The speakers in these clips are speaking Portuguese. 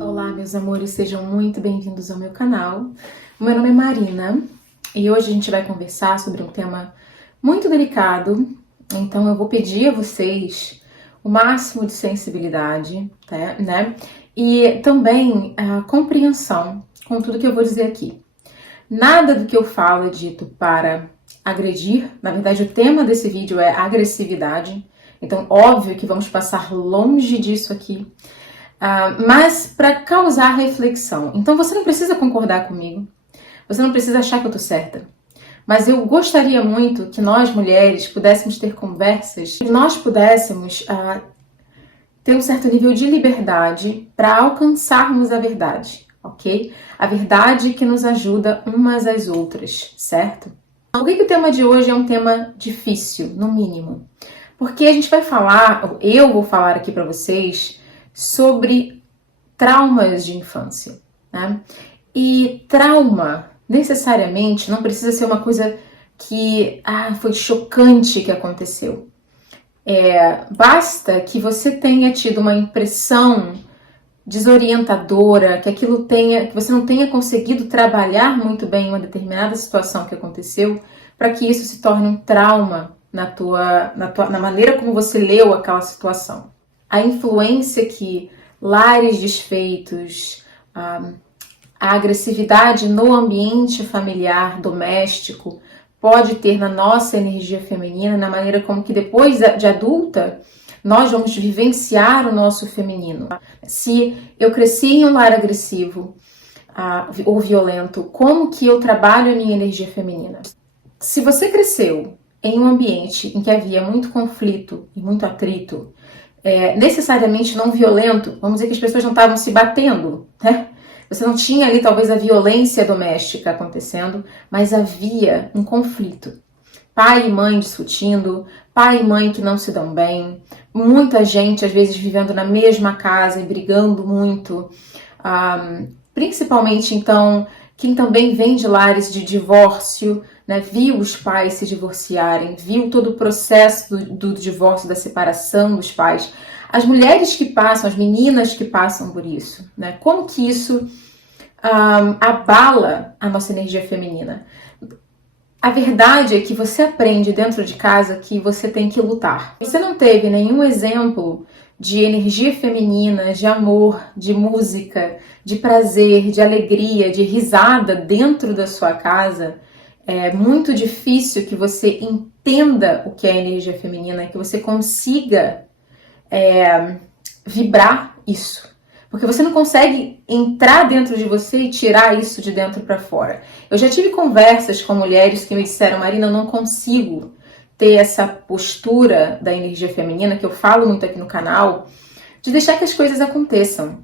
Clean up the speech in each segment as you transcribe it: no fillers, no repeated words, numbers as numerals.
Olá, meus amores, sejam muito bem-vindos ao meu canal. Meu nome é Marina e hoje a gente vai conversar sobre um tema muito delicado, então eu vou pedir a vocês o máximo de sensibilidade, né? E também a compreensão com tudo que eu vou dizer aqui. Nada do que eu falo é dito para agredir, na verdade o tema desse vídeo é agressividade, então óbvio que vamos passar longe disso aqui. Mas para causar reflexão. Então você não precisa concordar comigo, você não precisa achar que eu tô certa, mas eu gostaria muito que nós mulheres pudéssemos ter conversas, que nós pudéssemos ter um certo nível de liberdade para alcançarmos a verdade, ok? A verdade que nos ajuda umas às outras, certo? Por que o tema de hoje é um tema difícil, no mínimo? Porque a gente vai falar, eu vou falar aqui para vocês sobre traumas de infância, né? E trauma, necessariamente, não precisa ser uma coisa que foi chocante que aconteceu. Basta que você tenha tido uma impressão desorientadora, que que você não tenha conseguido trabalhar muito bem uma determinada situação que aconteceu, para que isso se torne um trauma na maneira como você leu aquela situação. A influência que lares desfeitos, a agressividade no ambiente familiar, doméstico, pode ter na nossa energia feminina, na maneira como que depois de adulta, nós vamos vivenciar o nosso feminino. Se eu cresci em um lar agressivo ou violento, como que eu trabalho a minha energia feminina? Se você cresceu em um ambiente em que havia muito conflito e muito atrito, necessariamente não violento, vamos dizer que as pessoas não estavam se batendo, né? Você não tinha ali talvez a violência doméstica acontecendo, mas havia um conflito. Pai e mãe discutindo, pai e mãe que não se dão bem, muita gente às vezes vivendo na mesma casa e brigando muito, principalmente então quem também vem de lares de divórcio, né, viu os pais se divorciarem, viu todo o processo do divórcio, da separação dos pais, as mulheres que passam, as meninas que passam por isso, né, como que isso abala a nossa energia feminina. A verdade é que você aprende dentro de casa que você tem que lutar. Você não teve nenhum exemplo de energia feminina, de amor, de música, de prazer, de alegria, de risada dentro da sua casa. É muito difícil que você entenda o que é energia feminina, que você consiga vibrar isso. Porque você não consegue entrar dentro de você e tirar isso de dentro para fora. Eu já tive conversas com mulheres que me disseram: Marina, eu não consigo ter essa postura da energia feminina, que eu falo muito aqui no canal, de deixar que as coisas aconteçam,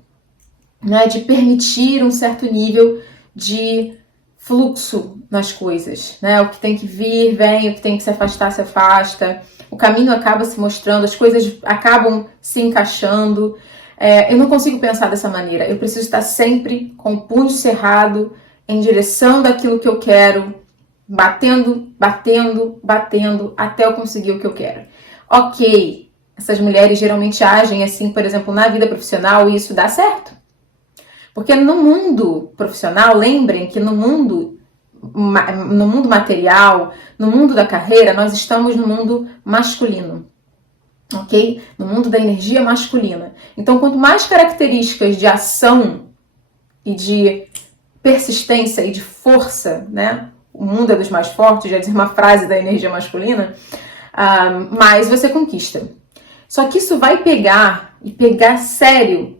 né? De permitir um certo nível de fluxo nas coisas, né? O que tem que vir, vem, o que tem que se afastar, se afasta. O caminho acaba se mostrando, as coisas acabam se encaixando. Eu não consigo pensar dessa maneira. Eu preciso estar sempre com o punho cerrado em direção daquilo que eu quero, batendo, batendo, batendo, até eu conseguir o que eu quero. Ok, essas mulheres geralmente agem assim, por exemplo, na vida profissional, e isso dá certo. Porque no mundo profissional, lembrem que no mundo material, no mundo da carreira, nós estamos no mundo masculino. Ok? No mundo da energia masculina. Então, quanto mais características de ação e de persistência e de força, né? O mundo é dos mais fortes, já diz uma frase da energia masculina, mais você conquista. Só que isso vai pegar sério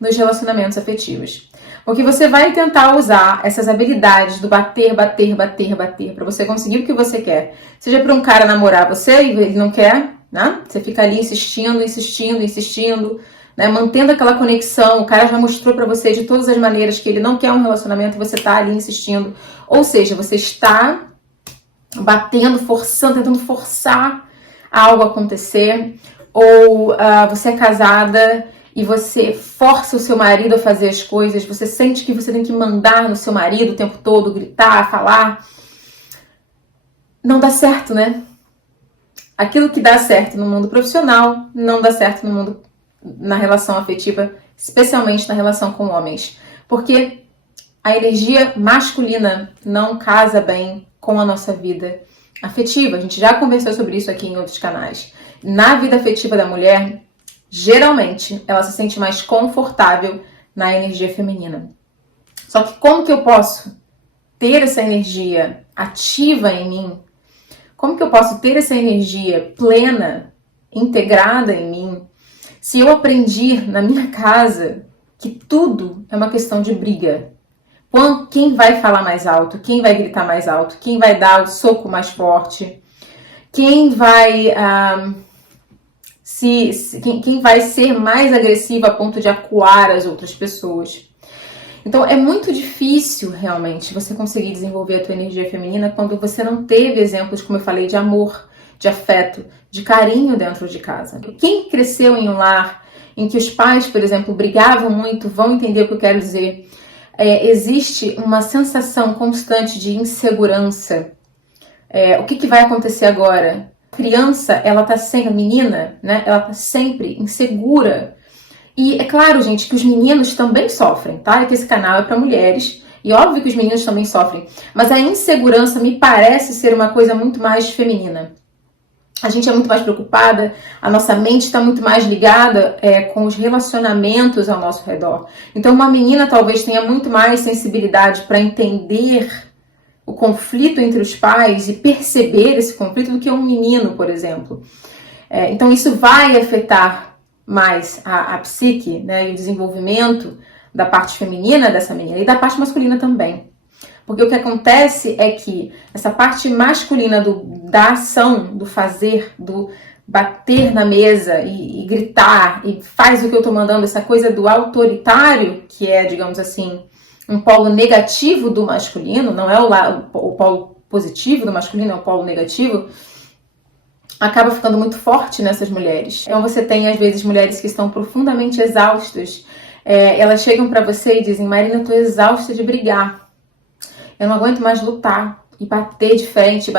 nos relacionamentos afetivos. Porque você vai tentar usar essas habilidades do bater, bater, bater, bater para você conseguir o que você quer. Seja para um cara namorar você e ele não quer, né? Você fica ali insistindo, insistindo, insistindo, né? Mantendo aquela conexão. O cara já mostrou para você de todas as maneiras que ele não quer um relacionamento e você tá ali insistindo. Ou seja, você está batendo, forçando, tentando forçar algo acontecer. Ou você é casada e você força o seu marido a fazer as coisas. Você sente que você tem que mandar no seu marido o tempo todo, gritar, falar. Não dá certo, né? aquilo que dá certo no mundo profissional não dá certo na relação afetiva, especialmente na relação com homens. Porque a energia masculina não casa bem com a nossa vida afetiva. A gente já conversou sobre isso aqui em outros canais. Na vida afetiva da mulher, geralmente, ela se sente mais confortável na energia feminina. Só que como que eu posso ter essa energia ativa em mim? Como que eu posso ter essa energia plena, integrada em mim, se eu aprendi na minha casa que tudo é uma questão de briga? Quem vai falar mais alto? Quem vai gritar mais alto? Quem vai dar o soco mais forte? Quem vai quem vai ser mais agressivo a ponto de acuar as outras pessoas? Então é muito difícil realmente você conseguir desenvolver a tua energia feminina quando você não teve exemplos, como eu falei, de amor, de afeto, de carinho dentro de casa. Quem cresceu em um lar em que os pais, por exemplo, brigavam muito, vão entender o que eu quero dizer. Existe uma sensação constante de insegurança. O que vai acontecer agora? A criança, a menina, né? Ela tá sempre insegura. E é claro, gente, que os meninos também sofrem, tá? É que esse canal é para mulheres, e óbvio que os meninos também sofrem. Mas a insegurança me parece ser uma coisa muito mais feminina. A gente é muito mais preocupada, a nossa mente está muito mais ligada com os relacionamentos ao nosso redor. Então uma menina talvez tenha muito mais sensibilidade para entender o conflito entre os pais e perceber esse conflito do que um menino, por exemplo. Então isso vai afetar mais a psique, né, e o desenvolvimento da parte feminina dessa menina e da parte masculina também. Porque o que acontece é que essa parte masculina da ação, do fazer, do bater na mesa e gritar e faz o que eu tô mandando, essa coisa do autoritário, que é, digamos assim, um polo negativo do masculino, não é o polo positivo do masculino, é o polo negativo, acaba ficando muito forte nessas mulheres. Então você tem, às vezes, mulheres que estão profundamente exaustas. Elas chegam para você e dizem: Marina, eu tô exausta de brigar. Eu não aguento mais lutar e bater de frente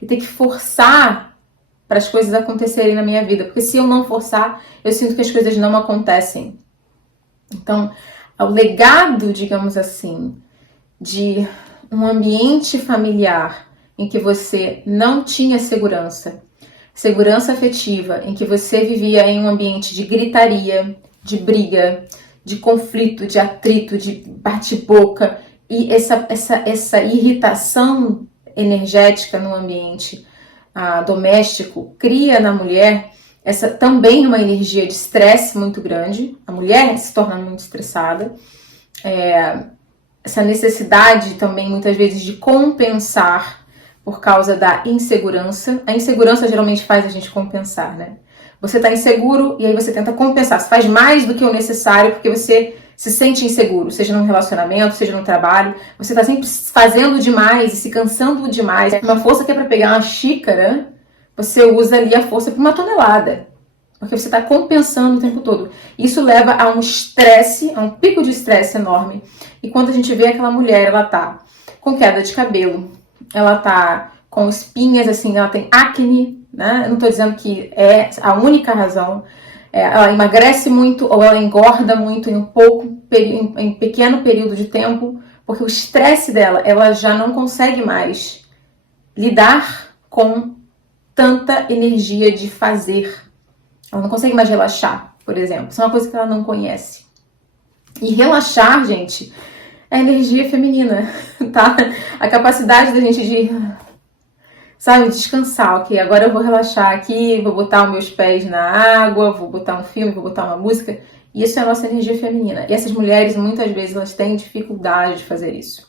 e ter que forçar para as coisas acontecerem na minha vida. Porque se eu não forçar, eu sinto que as coisas não acontecem. Então, o legado, digamos assim, de um ambiente familiar em que você não tinha segurança afetiva, em que você vivia em um ambiente de gritaria, de briga, de conflito, de atrito, de bate-boca, e essa irritação energética no ambiente doméstico cria na mulher também uma energia de estresse muito grande. A mulher se torna muito estressada. Essa necessidade também, muitas vezes, de compensar por causa da insegurança. A insegurança geralmente faz a gente compensar, né? Você está inseguro e aí você tenta compensar. Você faz mais do que o necessário porque você se sente inseguro, seja num relacionamento, seja no trabalho. Você está sempre fazendo demais e se cansando demais. Uma força que é para pegar uma xícara, você usa ali a força para uma tonelada. Porque você está compensando o tempo todo. Isso leva a um estresse, a um pico de estresse enorme. E quando a gente vê aquela mulher, ela tá com queda de cabelo, ela tá com espinhas, assim, ela tem acne, né? Eu não tô dizendo que é a única razão. Ela emagrece muito ou ela engorda muito em pequeno período de tempo, porque o estresse dela, ela já não consegue mais lidar com tanta energia de fazer. Ela não consegue mais relaxar, por exemplo. Isso é uma coisa que ela não conhece. E relaxar, gente, é a energia feminina, tá? A capacidade da gente de, descansar. Ok, agora eu vou relaxar aqui, vou botar os meus pés na água, vou botar um filme, vou botar uma música. Isso é a nossa energia feminina. E essas mulheres, muitas vezes, elas têm dificuldade de fazer isso.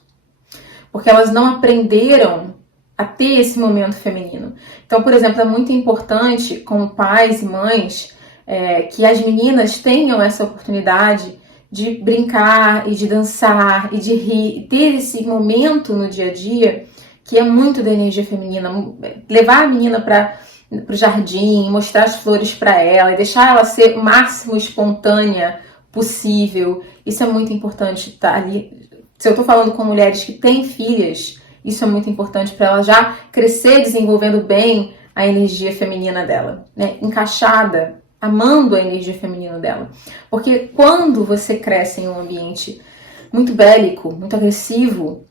Porque elas não aprenderam a ter esse momento feminino. Então, por exemplo, é muito importante, como pais e mães, que as meninas tenham essa oportunidade de brincar e de dançar e de rir, e ter esse momento no dia a dia que é muito da energia feminina. Levar a menina para o jardim, mostrar as flores para ela e deixar ela ser o máximo espontânea possível. Isso é muito importante, tá ali. Se eu tô falando com mulheres que têm filhas, isso é muito importante para ela já crescer desenvolvendo bem a energia feminina dela, né? Encaixada, amando a energia feminina dela. Porque quando você cresce em um ambiente muito bélico, muito agressivo,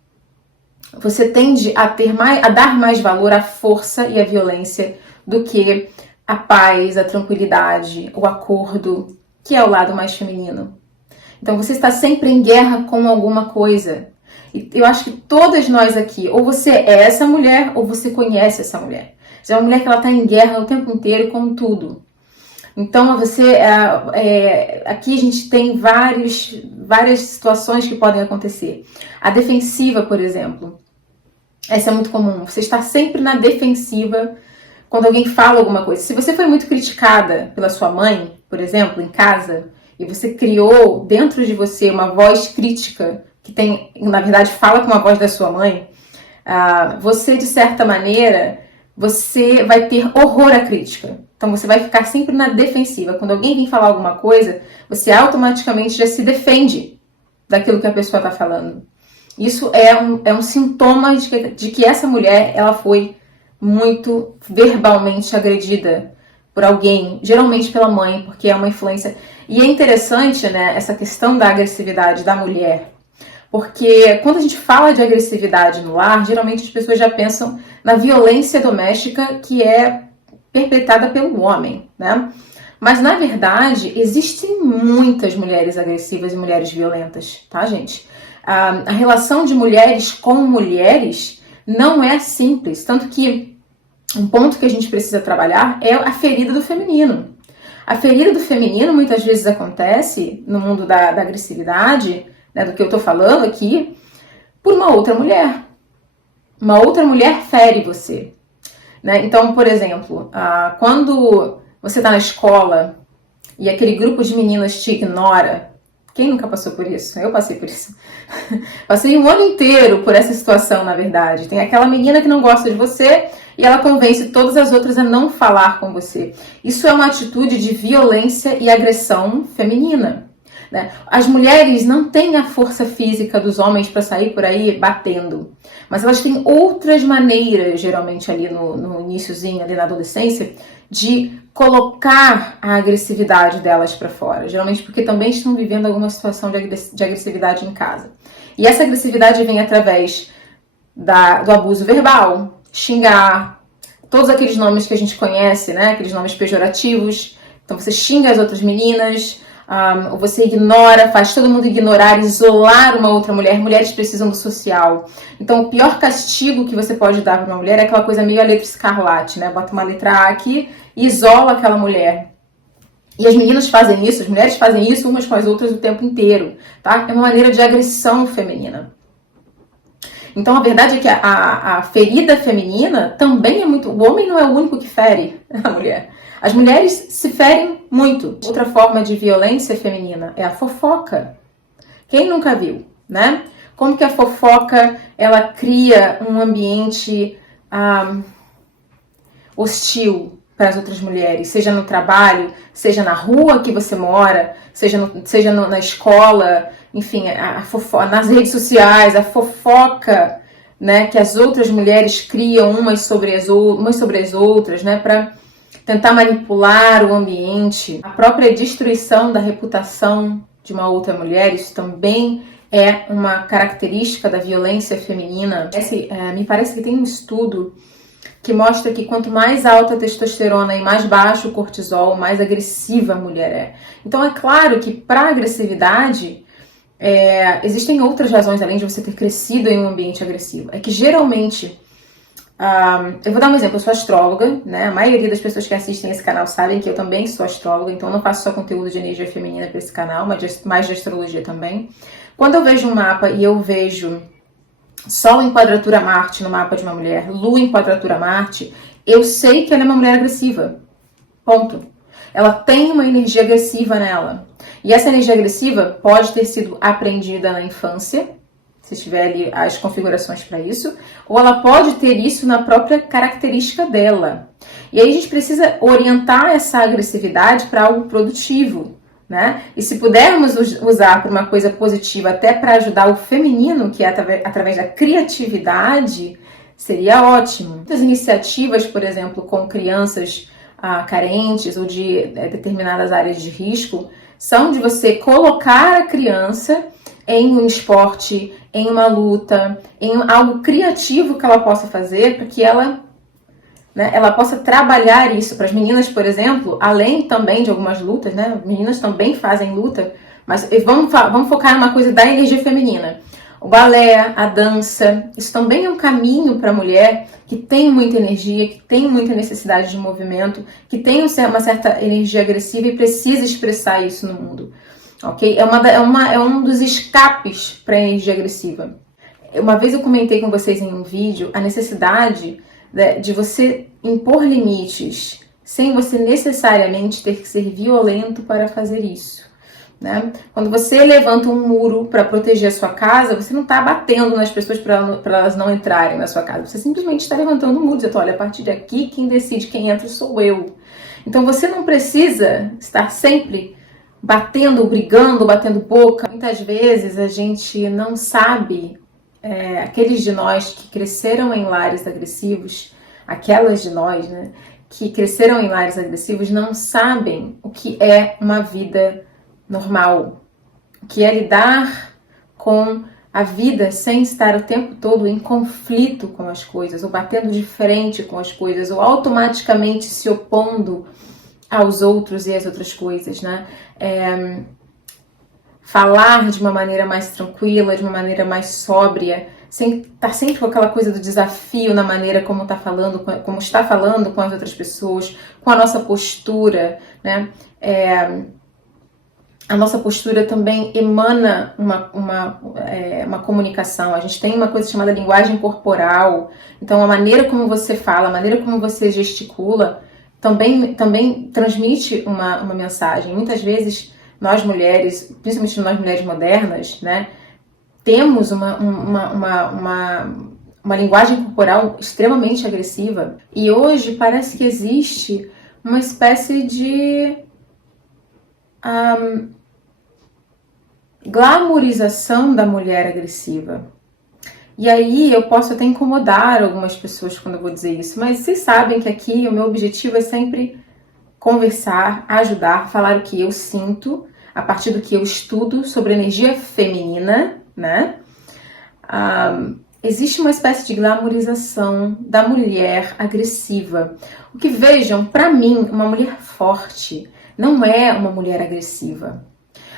você tende a dar mais valor à força e à violência do que a paz, a tranquilidade, o acordo, que é o lado mais feminino. Então você está sempre em guerra com alguma coisa. E eu acho que todas nós aqui, ou você é essa mulher, ou você conhece essa mulher. Você é uma mulher que ela está em guerra o tempo inteiro com tudo. Então aqui a gente tem várias situações que podem acontecer. A defensiva, por exemplo. Essa é muito comum. Você está sempre na defensiva quando alguém fala alguma coisa. Se você foi muito criticada pela sua mãe, por exemplo, em casa, e você criou dentro de você uma voz crítica, que tem, na verdade, fala com a voz da sua mãe, você, de certa maneira, você vai ter horror à crítica. Então você vai ficar sempre na defensiva. Quando alguém vem falar alguma coisa, você automaticamente já se defende daquilo que a pessoa está falando. Isso é um sintoma de que essa mulher ela foi muito verbalmente agredida por alguém, geralmente pela mãe, porque é uma influência. E é interessante, né, essa questão da agressividade da mulher, porque quando a gente fala de agressividade no lar, geralmente as pessoas já pensam na violência doméstica que é perpetrada pelo homem, né? Mas, na verdade, existem muitas mulheres agressivas e mulheres violentas, tá, gente? A relação de mulheres com mulheres não é simples, tanto que um ponto que a gente precisa trabalhar é a ferida do feminino. A ferida do feminino muitas vezes acontece no mundo da agressividade, né, do que eu tô falando aqui, por uma outra mulher. Uma outra mulher fere você, né? Então, por exemplo, quando você tá na escola e aquele grupo de meninas te ignora. Quem nunca passou por isso? Eu passei por isso. Passei um ano inteiro por essa situação, na verdade. Tem aquela menina que não gosta de você e ela convence todas as outras a não falar com você. Isso é uma atitude de violência e agressão feminina, né? As mulheres não têm a força física dos homens para sair por aí batendo, mas elas têm outras maneiras, geralmente ali no iniciozinho, ali na adolescência, de colocar a agressividade delas para fora, geralmente porque também estão vivendo alguma situação de agressividade em casa. E essa agressividade vem através do abuso verbal, xingar, todos aqueles nomes que a gente conhece, né? Aqueles nomes pejorativos. Então você xinga as outras meninas, ou você ignora, faz todo mundo ignorar, isolar uma outra mulher. Mulheres precisam do social. Então o pior castigo que você pode dar para uma mulher é aquela coisa meio a letra escarlate, né? Bota uma letra A aqui e isola aquela mulher. E as meninas fazem isso, as mulheres fazem isso umas com as outras o tempo inteiro, tá? É uma maneira de agressão feminina. Então a verdade é que a ferida feminina também é muito... O homem não é o único que fere a mulher. As mulheres se ferem muito. Outra forma de violência feminina é a fofoca. Quem nunca viu, né? Como que a fofoca, ela cria um ambiente hostil para as outras mulheres, seja no trabalho, seja na rua que você mora, seja na escola, enfim, nas redes sociais, a fofoca, né, que as outras mulheres criam umas sobre as outras, né, para tentar manipular o ambiente. A própria destruição da reputação de uma outra mulher, isso também é uma característica da violência feminina. Me parece que tem um estudo que mostra que quanto mais alta a testosterona e mais baixo o cortisol, mais agressiva a mulher é. Então é claro que para a agressividade existem outras razões além de você ter crescido em um ambiente agressivo. É que geralmente, eu vou dar um exemplo, eu sou astróloga, né? A maioria das pessoas que assistem esse canal sabem que eu também sou astróloga, então eu não faço só conteúdo de energia feminina para esse canal, mas mais de astrologia também. Quando eu vejo um mapa e eu vejo Sol em quadratura Marte no mapa de uma mulher, Lua em quadratura Marte, eu sei que ela é uma mulher agressiva. Ponto. Ela tem uma energia agressiva nela. E essa energia agressiva pode ter sido aprendida na infância, se tiver ali as configurações para isso, ou ela pode ter isso na própria característica dela. E aí a gente precisa orientar essa agressividade para algo produtivo, né? E se pudermos usar para uma coisa positiva, até para ajudar o feminino, que é através da criatividade, seria ótimo. Muitas iniciativas, por exemplo, com crianças carentes ou de determinadas áreas de risco, são de você colocar a criança em um esporte, em uma luta, em algo criativo que ela possa fazer, para que ela possa trabalhar isso. Para as meninas, por exemplo, além também de algumas lutas, né? Meninas também fazem luta, mas vamos focar numa coisa da energia feminina. O balé, a dança, isso também é um caminho para a mulher que tem muita energia, que tem muita necessidade de movimento, que tem uma certa energia agressiva e precisa expressar isso no mundo. Ok? É um dos escapes para a energia agressiva. Uma vez eu comentei com vocês em um vídeo a necessidade de você impor limites sem você necessariamente ter que ser violento para fazer isso. Né? Quando você levanta um muro para proteger a sua casa, você não está batendo nas pessoas para elas não entrarem na sua casa. Você simplesmente está levantando um muro, dizendo, olha, a partir de aqui, quem decide quem entra sou eu. Então você não precisa estar sempre batendo, brigando, batendo boca. Muitas vezes a gente não sabe, aqueles de nós que cresceram em lares agressivos, aquelas de nós, né, que cresceram em lares agressivos, não sabem o que é uma vida normal, que é lidar com a vida sem estar o tempo todo em conflito com as coisas, ou batendo de frente com as coisas, ou automaticamente se opondo aos outros e às outras coisas, né? Falar de uma maneira mais tranquila, de uma maneira mais sóbria, sem estar sempre com aquela coisa do desafio na maneira como está falando com as outras pessoas, com a nossa postura, né? A nossa postura também emana uma comunicação. A gente tem uma coisa chamada linguagem corporal. Então, a maneira como você fala, a maneira como você gesticula, também transmite uma mensagem. Muitas vezes, nós mulheres, principalmente nós mulheres modernas, né, temos uma linguagem corporal extremamente agressiva. E hoje parece que existe uma espécie de glamorização da mulher agressiva. E aí eu posso até incomodar algumas pessoas quando eu vou dizer isso, mas vocês sabem que aqui o meu objetivo é sempre conversar, ajudar, falar o que eu sinto, a partir do que eu estudo sobre energia feminina, né? Existe uma espécie de glamorização da mulher agressiva. O que, vejam, para mim, uma mulher forte não é uma mulher agressiva.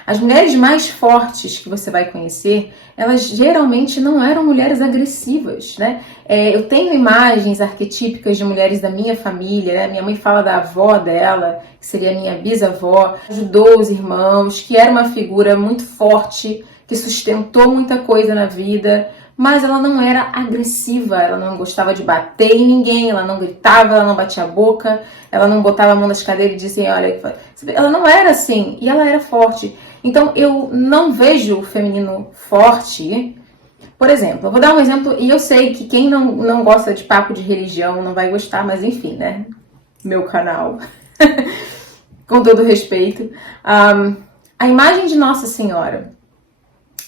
As mulheres mais fortes que você vai conhecer, elas geralmente não eram mulheres agressivas, né? Eu tenho imagens arquetípicas de mulheres da minha família, né? Minha mãe fala da avó dela, que seria a minha bisavó, ajudou os irmãos, que era uma figura muito forte, que sustentou muita coisa na vida, mas ela não era agressiva, ela não gostava de bater em ninguém, ela não gritava, ela não batia a boca, ela não botava a mão nas cadeiras e dizia, olha, ela não era assim, e ela era forte. Então, eu não vejo o feminino forte. Por exemplo, eu vou dar um exemplo, e eu sei que quem não gosta de papo de religião não vai gostar, mas enfim, né? Meu canal. Com todo respeito. A imagem de Nossa Senhora,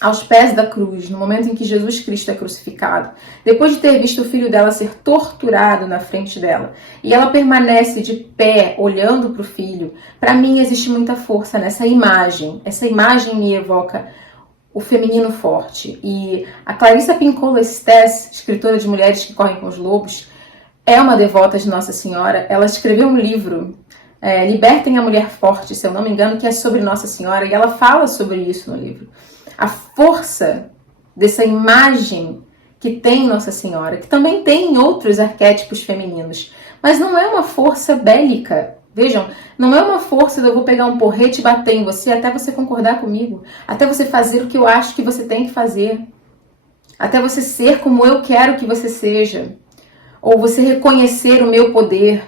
aos pés da cruz, no momento em que Jesus Cristo é crucificado, depois de ter visto o filho dela ser torturado na frente dela, e ela permanece de pé, olhando para o filho, para mim existe muita força nessa imagem. Essa imagem me evoca o feminino forte. E a Clarissa Pinkola Estés, escritora de Mulheres que Correm com os Lobos, é uma devota de Nossa Senhora. Ela escreveu um livro, Libertem a Mulher Forte, se eu não me engano, que é sobre Nossa Senhora, e ela fala sobre isso no livro. A força dessa imagem que tem Nossa Senhora, que também tem outros arquétipos femininos, mas não é uma força bélica. Vejam, não é uma força de eu vou pegar um porrete e bater em você até você concordar comigo, até você fazer o que eu acho que você tem que fazer, até você ser como eu quero que você seja, ou você reconhecer o meu poder.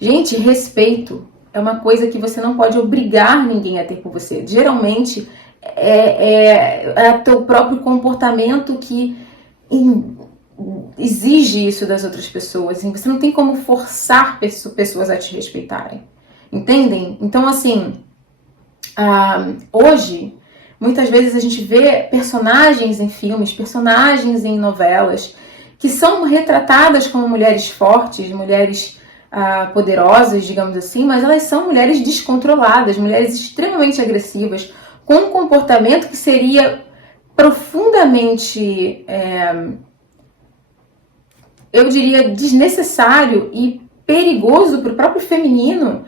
Gente, respeito é uma coisa que você não pode obrigar ninguém a ter por você. Geralmente, é teu próprio comportamento que exige isso das outras pessoas. Você não tem como forçar pessoas a te respeitarem. Entendem? Então, assim, hoje, muitas vezes a gente vê personagens em filmes, personagens em novelas, que são retratadas como mulheres fortes, mulheres poderosas, digamos assim, mas elas são mulheres descontroladas, mulheres extremamente agressivas, com um comportamento que seria profundamente, eu diria, desnecessário e perigoso para o próprio feminino,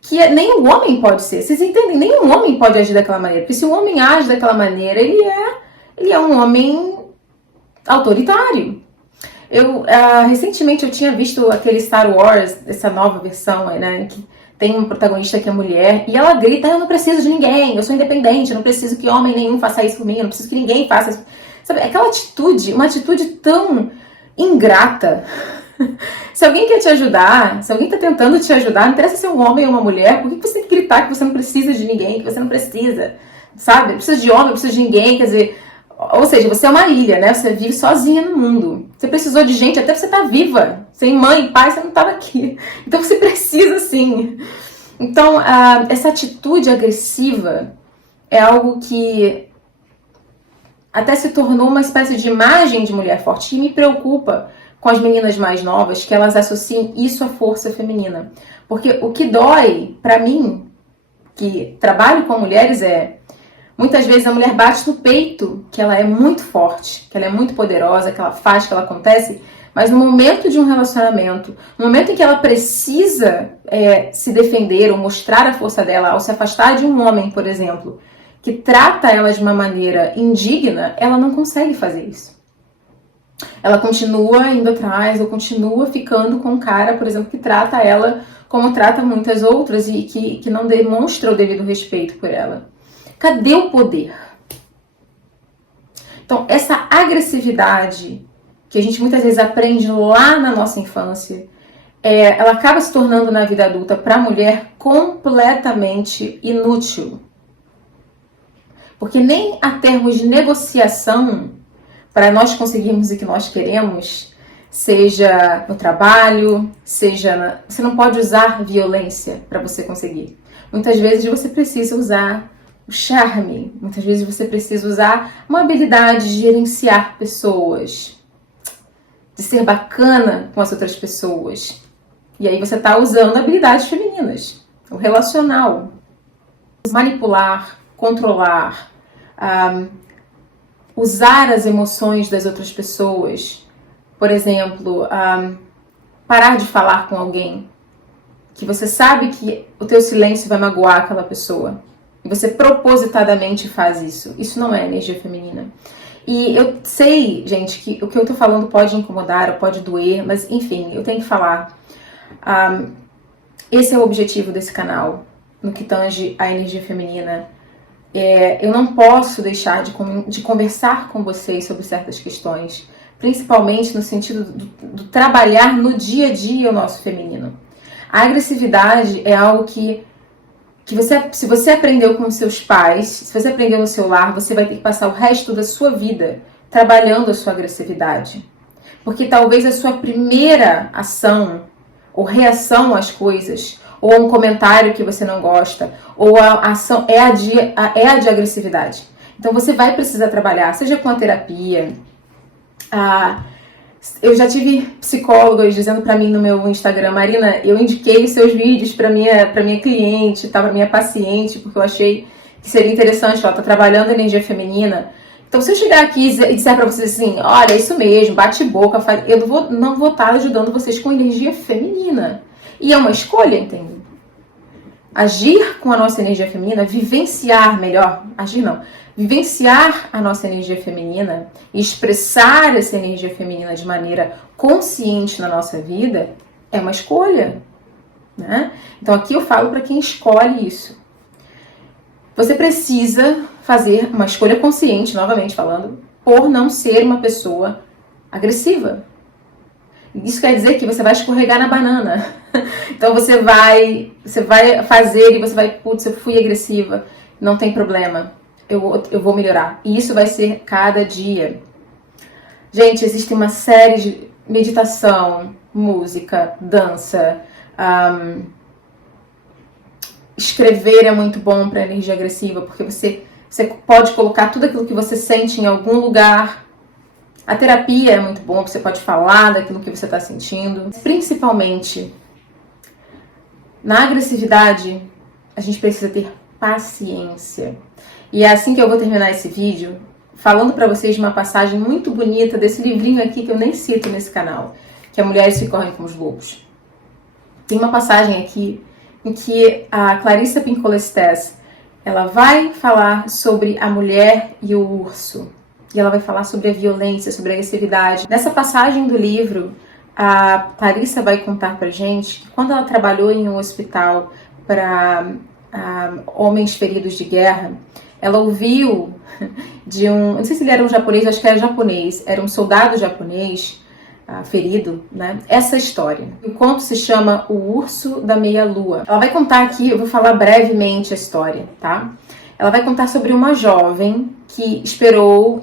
que nem o homem pode ser. Vocês entendem? Nem um homem pode agir daquela maneira. Porque se o homem age daquela maneira, ele é um homem autoritário. Recentemente eu tinha visto aquele Star Wars, essa nova versão, né, que tem uma protagonista que é mulher, e ela grita: eu não preciso de ninguém, eu sou independente, eu não preciso que homem nenhum faça isso por mim, eu não preciso que ninguém faça isso. Sabe, aquela atitude, uma atitude tão ingrata. Se alguém quer te ajudar, se alguém está tentando te ajudar, não interessa se é um homem ou uma mulher, por que você tem que gritar que você não precisa de ninguém, que você não precisa, sabe? Precisa de homem, precisa de ninguém, quer dizer, ou seja, você é uma ilha, né? Você vive sozinha no mundo. Você precisou de gente até você estar viva. Sem mãe e pai, você não estava aqui. Então você precisa sim. Então, essa atitude agressiva é algo que até se tornou uma espécie de imagem de mulher forte, e me preocupa com as meninas mais novas, que elas associem isso à força feminina. Porque o que dói, pra mim, que trabalho com mulheres, muitas vezes a mulher bate no peito que ela é muito forte, que ela é muito poderosa, que ela faz, que ela acontece, mas no momento de um relacionamento, no momento em que ela precisa se defender ou mostrar a força dela ao se afastar de um homem, por exemplo, que trata ela de uma maneira indigna, ela não consegue fazer isso. Ela continua indo atrás ou continua ficando com um cara, por exemplo, que trata ela como trata muitas outras e que não demonstra o devido respeito por ela. Cadê o poder? Então, essa agressividade que a gente muitas vezes aprende lá na nossa infância, ela acaba se tornando na vida adulta para a mulher completamente inútil. Porque nem a termos de negociação, para nós conseguirmos o que nós queremos, seja no trabalho, você não pode usar violência para você conseguir. Muitas vezes você precisa usar o charme, muitas vezes você precisa usar uma habilidade de gerenciar pessoas, de ser bacana com as outras pessoas. E aí você está usando habilidades femininas, o relacional, manipular, controlar, usar as emoções das outras pessoas. Por exemplo, parar de falar com alguém que você sabe que o teu silêncio vai magoar aquela pessoa. E você propositadamente faz isso. Isso não é energia feminina. E eu sei, gente, que o que eu tô falando pode incomodar, ou pode doer, mas enfim, eu tenho que falar. Esse é o objetivo desse canal, no que tange a energia feminina. Eu não posso deixar de conversar com vocês sobre certas questões, principalmente no sentido do trabalhar no dia a dia o nosso feminino. A agressividade é algo que se você aprendeu com seus pais, se você aprendeu no seu lar, você vai ter que passar o resto da sua vida trabalhando a sua agressividade. Porque talvez a sua primeira ação ou reação às coisas, ou a um comentário que você não gosta, ou a ação é a de agressividade. Então você vai precisar trabalhar, seja com a terapia. Eu já tive psicólogas dizendo pra mim no meu Instagram: Marina, eu indiquei seus vídeos pra minha cliente, pra minha paciente, porque eu achei que seria interessante, ela tá trabalhando a energia feminina. Então, se eu chegar aqui e disser pra vocês assim: olha, é isso mesmo, bate boca, eu não vou estar ajudando vocês com energia feminina. E é uma escolha, entende? Agir com a nossa energia feminina, vivenciar a nossa energia feminina e expressar essa energia feminina de maneira consciente na nossa vida é uma escolha, né? Então aqui eu falo para quem escolhe isso. Você precisa fazer uma escolha consciente, novamente falando, por não ser uma pessoa agressiva. Isso quer dizer que você vai escorregar na banana. Então você vai fazer e você vai, putz, eu fui agressiva, não tem problema, eu vou melhorar. E isso vai ser cada dia. Gente, existe uma série de meditação, música, dança, escrever é muito bom para energia agressiva, porque você pode colocar tudo aquilo que você sente em algum lugar. A terapia é muito bom, você pode falar daquilo que você está sentindo. Principalmente, na agressividade, a gente precisa ter paciência. E é assim que eu vou terminar esse vídeo, falando para vocês de uma passagem muito bonita desse livrinho aqui que eu nem cito nesse canal, que é Mulheres que Correm com os Lobos. Tem uma passagem aqui em que a Clarissa Pinkola Estés, ela vai falar sobre a mulher e o urso. E ela vai falar sobre a violência, sobre a agressividade. Nessa passagem do livro, a Clarissa vai contar pra gente que quando ela trabalhou em um hospital para homens feridos de guerra, ela ouviu de não sei se ele era um japonês, acho que era japonês, era um soldado japonês ferido, né? Essa história. O conto se chama O Urso da Meia-Lua. Ela vai contar aqui, eu vou falar brevemente a história, tá? Ela vai contar sobre uma jovem que esperou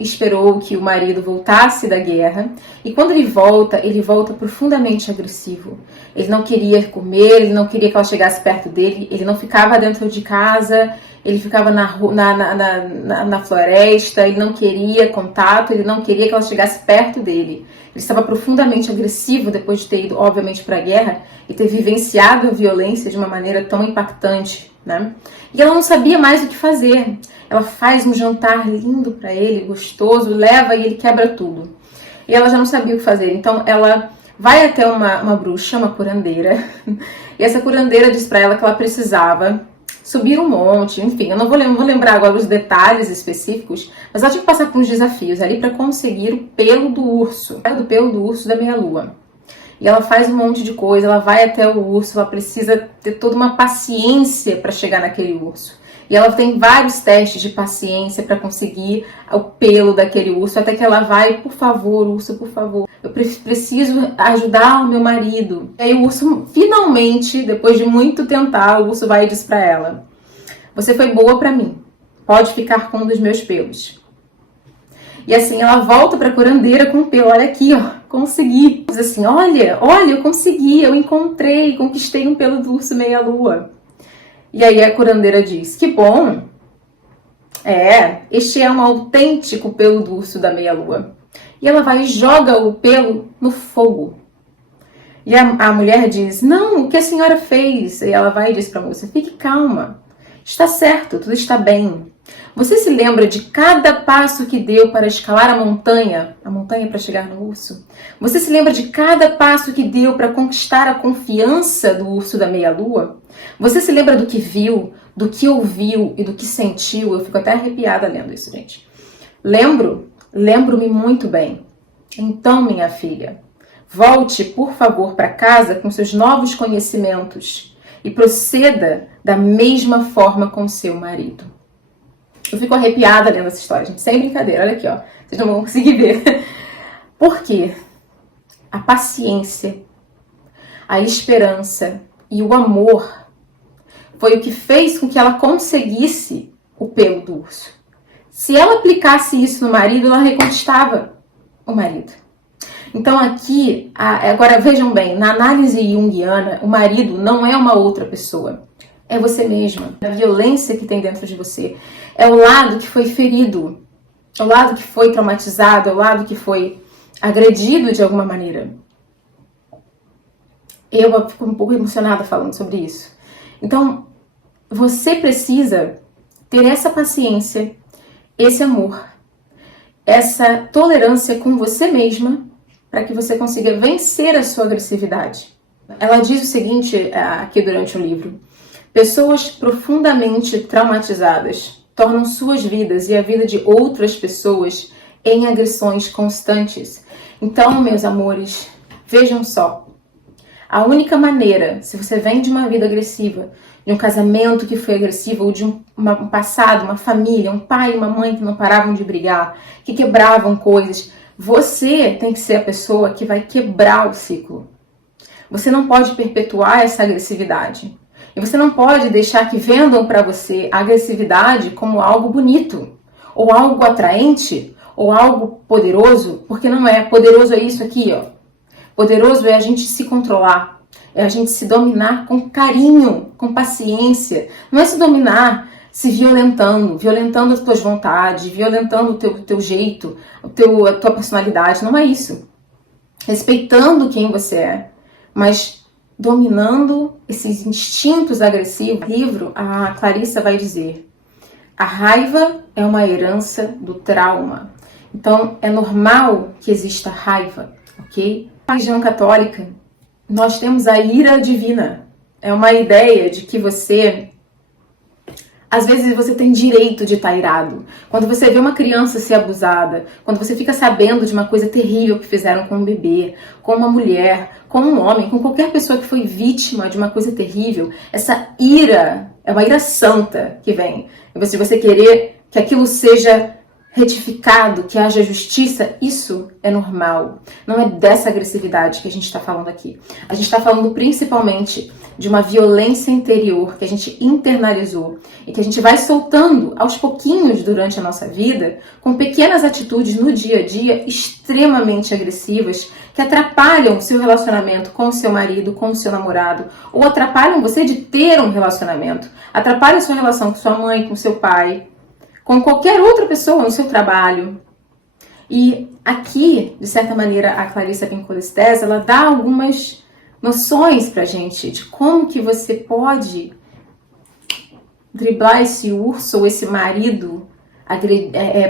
que o marido voltasse da guerra, e quando ele volta profundamente agressivo. Ele não queria comer, ele não queria que ela chegasse perto dele, ele não ficava dentro de casa, ele ficava na floresta, ele não queria contato, ele não queria que ela chegasse perto dele. Ele estava profundamente agressivo depois de ter ido, obviamente, para a guerra e ter vivenciado a violência de uma maneira tão impactante, né? E ela não sabia mais o que fazer. Ela faz um jantar lindo para ele, gostoso, leva e ele quebra tudo. E ela já não sabia o que fazer. Então ela vai até uma bruxa, uma curandeira, e essa curandeira diz para ela que ela precisava subir um monte, enfim, eu não vou lembrar agora os detalhes específicos, mas ela tinha que passar por uns desafios ali para conseguir o pelo do urso da meia-lua. E ela faz um monte de coisa, ela vai até o urso, ela precisa ter toda uma paciência para chegar naquele urso. E ela tem vários testes de paciência para conseguir o pelo daquele urso, até que ela vai, por favor, urso, por favor, eu preciso ajudar o meu marido. E aí o urso, finalmente, depois de muito tentar, o urso vai e diz para ela: você foi boa para mim, pode ficar com um dos meus pelos. E assim, ela volta para a curandeira com o pelo, olha aqui, ó, consegui. Diz assim, olha, eu consegui, eu encontrei, conquistei um pelo do urso meia-lua. E aí a curandeira diz, que bom, este é um autêntico pelo do urso da meia-lua. E ela vai e joga o pelo no fogo. E a mulher diz, não, o que a senhora fez? E ela vai e diz para a moça, fique calma, está certo, tudo está bem. Você se lembra de cada passo que deu para escalar a montanha para chegar no urso? Você se lembra de cada passo que deu para conquistar a confiança do urso da meia-lua? Você se lembra do que viu, do que ouviu e do que sentiu? Eu fico até arrepiada lendo isso, gente. Lembro-me muito bem. Então, minha filha, volte, por favor, para casa com seus novos conhecimentos e proceda da mesma forma com seu marido. Eu fico arrepiada lendo essa história, gente, sem brincadeira. Olha aqui, ó. Vocês não vão conseguir ver. Por quê? A paciência, a esperança e o amor foi o que fez com que ela conseguisse o pelo do urso. Se ela aplicasse isso no marido, ela reconquistava o marido. Então aqui, agora vejam bem, na análise junguiana, o marido não é uma outra pessoa. É você mesma. A violência que tem dentro de você. É o lado que foi ferido. É o lado que foi traumatizado. É o lado que foi agredido de alguma maneira. Eu fico um pouco emocionada falando sobre isso. Então, você precisa ter essa paciência, esse amor, essa tolerância com você mesma para que você consiga vencer a sua agressividade. Ela diz o seguinte aqui durante o livro. Pessoas profundamente traumatizadas tornam suas vidas e a vida de outras pessoas em agressões constantes. Então, meus amores, vejam só. A única maneira, se você vem de uma vida agressiva, de um casamento que foi agressivo, ou de um passado, uma família, um pai e uma mãe que não paravam de brigar, que quebravam coisas, você tem que ser a pessoa que vai quebrar o ciclo. Você não pode perpetuar essa agressividade. E você não pode deixar que vendam para você a agressividade como algo bonito, ou algo atraente, ou algo poderoso, porque não é. Poderoso é isso aqui, ó. Poderoso é a gente se controlar, é a gente se dominar com carinho, com paciência. Não é se dominar se violentando, violentando as tuas vontades, violentando o teu jeito, a tua personalidade. Não é isso. Respeitando quem você é, mas dominando esses instintos agressivos. No livro, a Clarissa vai dizer: a raiva é uma herança do trauma. Então, é normal que exista raiva, ok? Na religião católica, nós temos a ira divina. É uma ideia de que você, às vezes, você tem direito de estar irado. Quando você vê uma criança ser abusada, quando você fica sabendo de uma coisa terrível que fizeram com um bebê, com uma mulher, com um homem, com qualquer pessoa que foi vítima de uma coisa terrível, essa ira é uma ira santa que vem. E você querer que aquilo seja retificado, que haja justiça, isso é normal. Não é dessa agressividade que a gente está falando aqui. A gente está falando principalmente de uma violência interior que a gente internalizou e que a gente vai soltando aos pouquinhos durante a nossa vida com pequenas atitudes no dia a dia extremamente agressivas que atrapalham o seu relacionamento com o seu marido, com o seu namorado, ou atrapalham você de ter um relacionamento, atrapalham a sua relação com sua mãe, com seu pai, com qualquer outra pessoa no seu trabalho. E aqui, de certa maneira, a Clarissa Pinkola-Estés, ela dá algumas noções pra gente de como que você pode driblar esse urso ou esse marido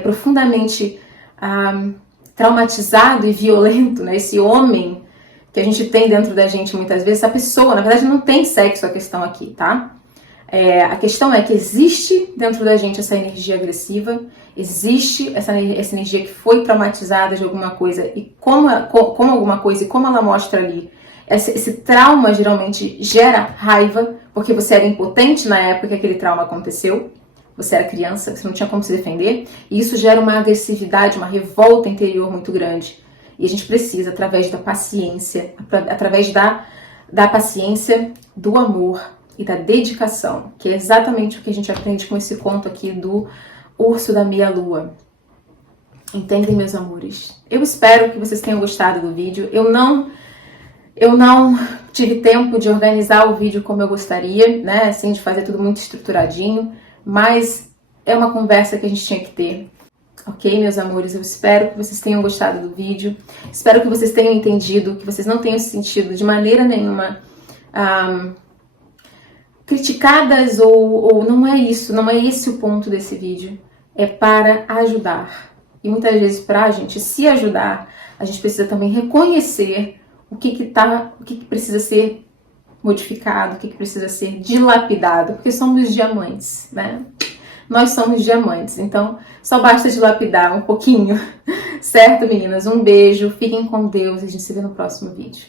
profundamente traumatizado e violento, né? Esse homem que a gente tem dentro da gente muitas vezes, essa pessoa, na verdade, não tem sexo a questão aqui, tá? A questão é que existe dentro da gente essa energia agressiva, existe essa energia que foi traumatizada de alguma coisa e como alguma coisa e como ela mostra ali. Esse trauma geralmente gera raiva, porque você era impotente na época que aquele trauma aconteceu, você era criança, você não tinha como se defender, e isso gera uma agressividade, uma revolta interior muito grande. E a gente precisa, através da paciência, através da paciência, do amor e da dedicação, que é exatamente o que a gente aprende com esse conto aqui do Urso da Meia-Lua. Entendem, meus amores? Eu espero que vocês tenham gostado do vídeo. Eu não tive tempo de organizar o vídeo como eu gostaria, né? Assim, de fazer tudo muito estruturadinho, mas é uma conversa que a gente tinha que ter. Ok, meus amores? Eu espero que vocês tenham gostado do vídeo. Espero que vocês tenham entendido, que vocês não tenham se sentido de maneira nenhuma criticadas ou não é isso, não é esse o ponto desse vídeo. É para ajudar. E muitas vezes, para a gente se ajudar, a gente precisa também reconhecer o que precisa ser modificado, o que precisa ser dilapidado, porque somos diamantes, né? Nós somos diamantes, então só basta dilapidar um pouquinho. Certo, meninas? Um beijo, fiquem com Deus e a gente se vê no próximo vídeo.